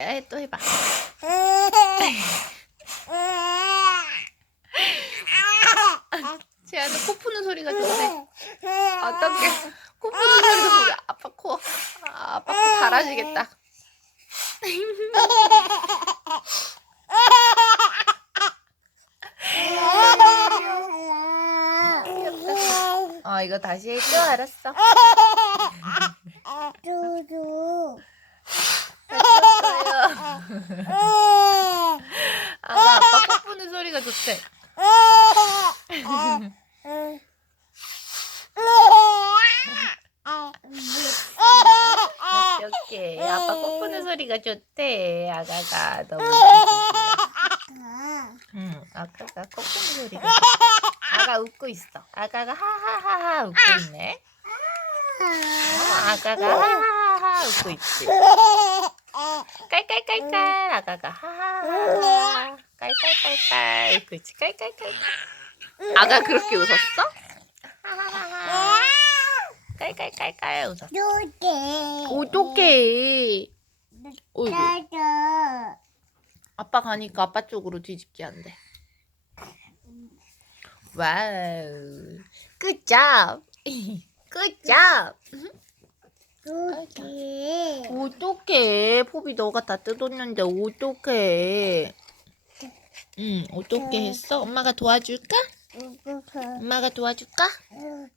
에이, 또 해봐. 재아는 코 푸는 소리가 좋네. 어떡해. 코 푸는 소리가 좋네. 아빠 코. 아, 아빠 코 달아지겠다. 어, 이거 다시 해줘. 알았어. 알았어요. 아, 아빠 코 푸는 소리가 좋대. 어떡해. 아빠 코 푸는 소리가 좋대. 아가가 너무. 응, 아가가 코 푸는 소리가. 좋대. 아가 웃고 있어. 아가가 하하하하 웃고 있네. 어, 아가가 하하하하 웃고 있지. 깔깔깔깔 아가가 하하하 깔깔깔깔 있지. 깔깔깔깔. 아가 그렇게 웃었어? 깔깔깔깔 웃었어. 어떡해. 어이구. 아빠 가니까 아빠 쪽으로 뒤집기 안 돼. 와우. Job. Good 두개. 어떡해. 포비 너가 다 뜯었는데 어떡해. 응, 어떻게 했어? 엄마가 도와줄까? 엄마가 도와줄까? 음,